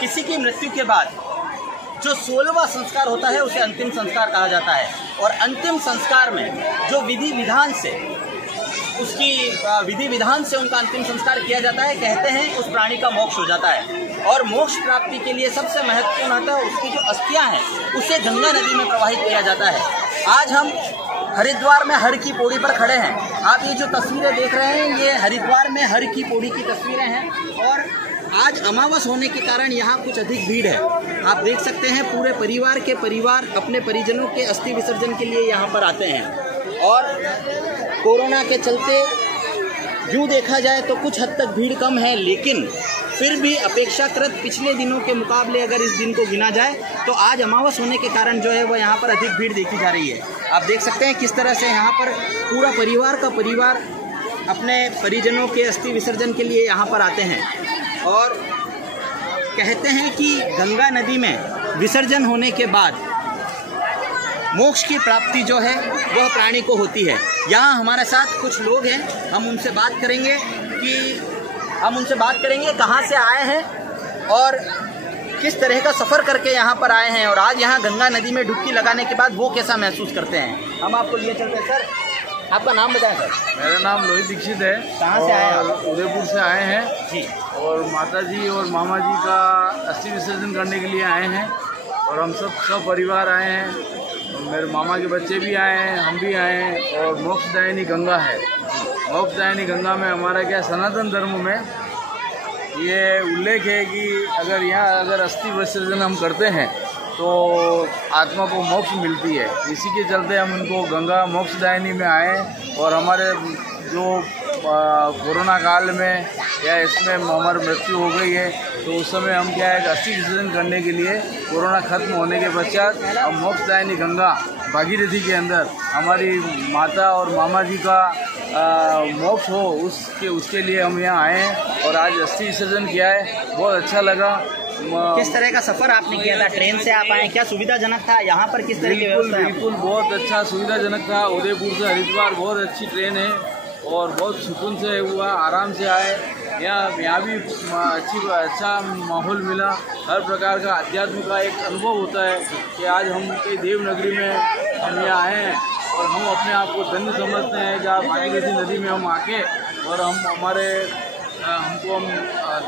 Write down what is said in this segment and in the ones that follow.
किसी की मृत्यु के बाद जो 16वां संस्कार होता है उसे अंतिम संस्कार कहा जाता है। और अंतिम संस्कार में जो विधि विधान से उनका अंतिम संस्कार किया जाता है, कहते हैं उस प्राणी का मोक्ष हो जाता है। और मोक्ष प्राप्ति के लिए सबसे महत्वपूर्ण होता है उसकी जो अस्थियां हैं उसे गंगा नदी में प्रवाहित किया जाता है। आज हम हरिद्वार में हर की पौड़ी पर खड़े हैं। आप ये जो तस्वीरें देख रहे हैं ये हरिद्वार में हर की पौड़ी की तस्वीरें हैं। और आज अमावस होने के कारण यहाँ कुछ अधिक भीड़ है। आप देख सकते हैं पूरे परिवार अपने परिजनों के अस्थि विसर्जन के लिए यहाँ पर आते हैं। और कोरोना के चलते यूँ देखा जाए तो कुछ हद तक भीड़ कम है, लेकिन फिर भी अपेक्षाकृत पिछले दिनों के मुकाबले अगर इस दिन को गिना जाए तो आज अमावस होने के कारण जो है वो यहाँ पर अधिक भीड़ देखी जा रही है। आप देख सकते हैं किस तरह से यहाँ पर पूरा परिवार अपने परिजनों के अस्थि विसर्जन के लिए यहाँ पर आते हैं। और कहते हैं कि गंगा नदी में विसर्जन होने के बाद मोक्ष की प्राप्ति जो है वह प्राणी को होती है। यहाँ हमारे साथ कुछ लोग हैं, हम उनसे बात करेंगे कहाँ से आए हैं और किस तरह का सफ़र करके यहाँ पर आए हैं, और आज यहाँ गंगा नदी में डुबकी लगाने के बाद वो कैसा महसूस करते हैं। हम आपको लिए चलते हैं। सर, आपका नाम बताएं। सर, मेरा नाम लोहित दीक्षित है। कहाँ से आए हैं? उदयपुर से आए हैं जी। और माता जी और मामा जी का अस्थि विसर्जन करने के लिए आए हैं और हम सब परिवार आए हैं। मेरे मामा के बच्चे भी आए हैं, हम भी आए हैं। और मोक्षदायिनी गंगा है। मोक्षदायिनी गंगा में हमारा क्या सनातन धर्म में ये उल्लेख है कि अगर अस्थि विसर्जन हम करते हैं तो आत्मा को मोक्ष मिलती है। इसी के चलते हम उनको गंगा मोक्षदायिनी में आए। और हमारे जो कोरोना काल में या इसमें हमारी मृत्यु हो गई है तो उस समय हम क्या है अस्थि विसर्जन करने के लिए कोरोना खत्म होने के पश्चात हम मोक्षदायिनी गंगा भागीरथी के अंदर हमारी माता और मामा जी का मोक्ष हो उसके लिए हम यहाँ आए हैं और आज अस्थि विसर्जन किया है। बहुत अच्छा लगा। किस तरह का सफ़र आपने किया था? ट्रेन से आप आए, क्या सुविधाजनक था? यहाँ पर किस तरह की व्यवस्था है? बिल्कुल बहुत अच्छा सुविधाजनक था। उदयपुर से हरिद्वार बहुत अच्छी ट्रेन है और बहुत सुकून से हुआ, आराम से आए। यहाँ भी अच्छा माहौल मिला। हर प्रकार का अध्यात्म का एक अनुभव होता है कि आज हम कई देवनगरी में हम यहाँ आए हैं और हम अपने आप को धन्य समझते हैं जहाँ भागीरथी नदी में हम आके और हमको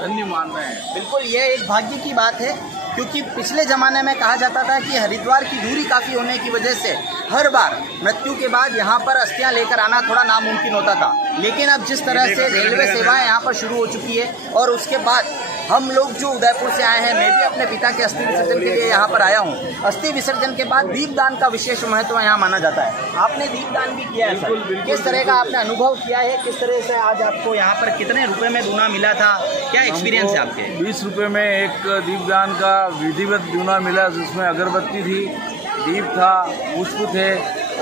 धन्य मान रहे हैं। बिल्कुल, ये एक भाग्य की बात है क्योंकि पिछले ज़माने में कहा जाता था कि हरिद्वार की दूरी काफ़ी होने की वजह से हर बार मृत्यु के बाद यहाँ पर अस्थियाँ लेकर आना थोड़ा नामुमकिन होता था। लेकिन अब जिस तरह से रेलवे सेवाएं यहाँ पर शुरू हो चुकी है और उसके बाद हम लोग जो उदयपुर से आए हैं, मैं भी अपने पिता के अस्थि विसर्जन के लिए यहाँ पर आया हूँ। अस्थि विसर्जन के बाद दीपदान का विशेष महत्व यहाँ माना जाता है। आपने दीपदान भी किया है सर, किस तरह का आपने अनुभव किया है? किस तरह से आज आपको यहाँ पर कितने रुपए में दूना मिला था? क्या एक्सपीरियंस है आपके? 20 रुपये में एक दीपदान का विधिवत दूना मिला, जिसमें अगरबत्ती थी, दीप था, पुष्प थे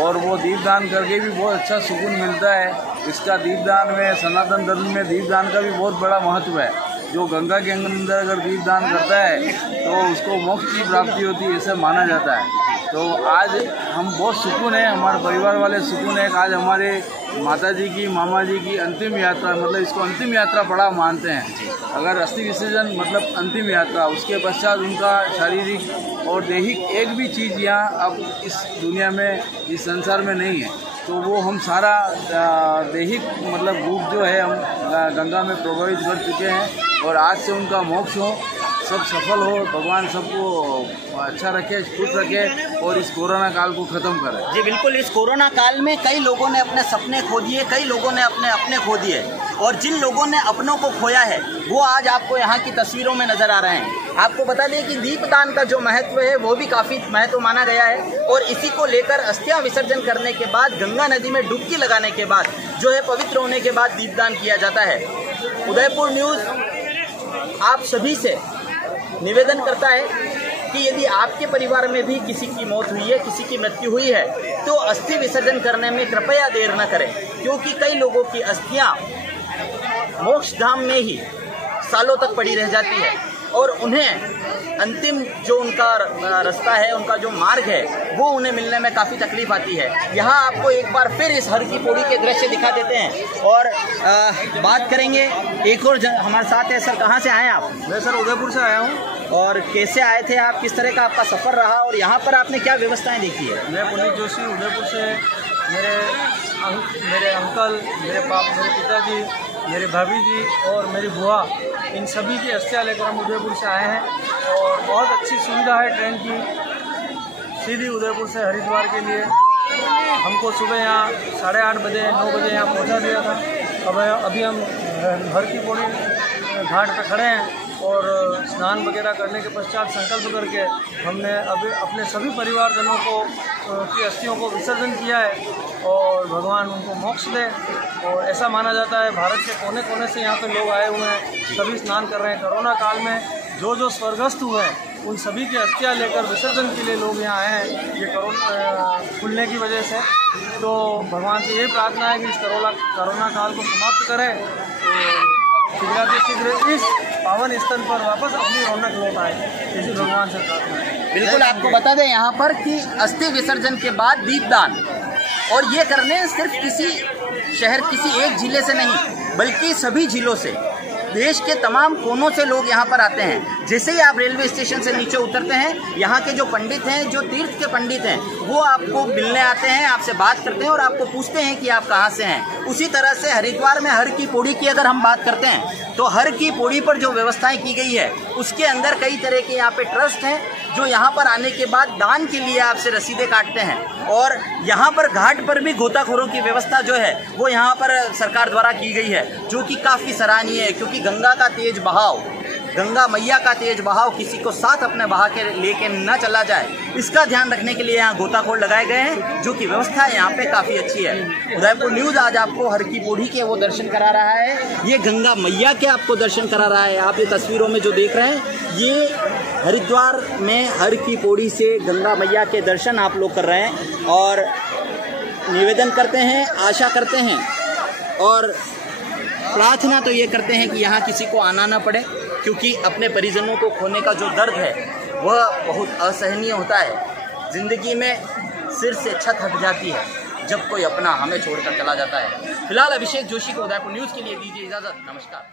और वो दीपदान करके भी बहुत अच्छा सुकून मिलता है। इसका दीपदान में सनातन धर्म में दीपदान का भी बहुत बड़ा महत्व है। जो गंगा के अंदर अगर दीपदान करता है तो उसको मोक्ष की प्राप्ति होती है, ऐसा माना जाता है। तो आज हम बहुत सुकून है, हमारे परिवार वाले सुकून है। आज हमारे माता जी की मामा जी की अंतिम यात्रा, मतलब इसको अंतिम यात्रा बड़ा मानते हैं। अगर अस्थि विसर्जन मतलब अंतिम यात्रा, उसके पश्चात उनका शारीरिक और दैहिक एक भी चीज़ यहाँ अब इस दुनिया में, इस संसार में नहीं है। तो वो हम सारा दैहिक मतलब रूप जो है हम गंगा में प्रभावित कर चुके हैं और आज से उनका मोक्ष हो, सब सफल हो, भगवान सबको अच्छा रखे, खुश रखे और इस कोरोना काल को ख़त्म करे। जी बिल्कुल, इस कोरोना काल में कई लोगों ने अपने सपने खो दिए, कई लोगों ने अपने खो दिए और जिन लोगों ने अपनों को खोया है वो आज आपको यहाँ की तस्वीरों में नज़र आ रहे हैं। आपको बता दें कि दीपदान का जो महत्व है वो भी काफ़ी महत्व माना गया है और इसी को लेकर अस्थियां विसर्जन करने के बाद गंगा नदी में डुबकी लगाने के बाद जो है पवित्र होने के बाद दीपदान किया जाता है। उदयपुर न्यूज़ आप सभी से निवेदन करता है कि यदि आपके परिवार में भी किसी की मौत हुई है, किसी की मृत्यु हुई है तो अस्थि विसर्जन करने में कृपया देर न करें, क्योंकि कई लोगों की अस्थियां मोक्ष धाम में ही सालों तक पड़ी रह जाती है और उन्हें अंतिम जो उनका रास्ता है, उनका जो मार्ग है वो उन्हें मिलने में काफ़ी तकलीफ आती है। यहाँ आपको एक बार फिर इस हर की पौड़ी के दृश्य दिखा देते हैं और बात करेंगे। एक और हमारे साथ है। सर, कहाँ से आए आप? मैं सर उदयपुर से आया हूँ। और कैसे आए थे आप, किस तरह का आपका सफ़र रहा और यहाँ पर आपने क्या व्यवस्थाएं देखी है? मैं पुनीत जोशी उदयपुर से, मेरे अंकल, मेरे पिताजी, मेरे भाभी जी और मेरी बुआ, इन सभी की अस्थियां लेकर हम उदयपुर से आए हैं और बहुत अच्छी सुविधा है ट्रेन की। सीधी उदयपुर से हरिद्वार के लिए हमको सुबह यहाँ 8:30 बजे 9 बजे यहाँ पहुँचा दिया था। अभी हम हर की पौड़ी घाट पर खड़े हैं और स्नान वगैरह करने के पश्चात संकल्प करके हमने अभी अपने सभी परिवारजनों को की अस्थियों को विसर्जन किया है और भगवान उनको मोक्ष दे। और ऐसा माना जाता है भारत के कोने कोने से यहाँ पे लोग आए हुए हैं, सभी स्नान कर रहे हैं। कोरोना काल में जो स्वर्गस्थ हुए हैं उन सभी की अस्थियाँ लेकर विसर्जन के लिए लोग यहाँ आए हैं, ये कोरोना खुलने की वजह से। तो भगवान से ये प्रार्थना है कि इस कोरोना काल को समाप्त करें तो शीघ्र इस पावन स्थल पर वापस अपनी रौनक लौट आए, इसी भगवान से प्रार्थना है। बिल्कुल, आपको बता दें यहाँ पर कि अस्थि विसर्जन के बाद दीपदान, और ये करने सिर्फ किसी शहर, किसी एक जिले से नहीं बल्कि सभी जिलों से, देश के तमाम कोनों से लोग यहाँ पर आते हैं। जैसे ही आप रेलवे स्टेशन से नीचे उतरते हैं, यहाँ के जो पंडित हैं, जो तीर्थ के पंडित हैं, वो आपको मिलने आते हैं, आपसे बात करते हैं और आपको पूछते हैं कि आप कहाँ से हैं। उसी तरह से हरिद्वार में हर की पौड़ी की अगर हम बात करते हैं तो हर की पौड़ी पर जो व्यवस्थाएं की गई है उसके अंदर कई तरह के यहाँ पे ट्रस्ट हैं जो यहाँ पर आने के बाद दान के लिए आपसे रसीदें काटते हैं। और यहाँ पर घाट पर भी गोताखोरों की व्यवस्था जो है वो यहाँ पर सरकार द्वारा की गई है, जो कि काफ़ी सराहनीय है, क्योंकि गंगा का तेज बहाव, गंगा मैया का तेज बहाव किसी को साथ अपने बहा के लेके न चला जाए, इसका ध्यान रखने के लिए यहाँ गोताखोर लगाए गए हैं, जो कि व्यवस्था यहाँ पे काफ़ी अच्छी है। उदयपुर न्यूज़ आज आपको हर की पौड़ी के वो दर्शन करा रहा है, ये गंगा मैया के आपको दर्शन करा रहा है। आप ये तस्वीरों में जो देख रहे हैं ये हरिद्वार में हर की पौड़ी से गंगा मैया के दर्शन आप लोग कर रहे हैं और निवेदन करते हैं, आशा करते हैं और प्रार्थना तो ये करते हैं कि यहाँ किसी को आना ना पड़े, क्योंकि अपने परिजनों को खोने का जो दर्द है वह बहुत असहनीय होता है। ज़िंदगी में सिर से छत हट जाती है जब कोई अपना हमें छोड़कर चला जाता है। फिलहाल अभिषेक जोशी को उदयपुर न्यूज़ के लिए दीजिए इजाज़त। नमस्कार।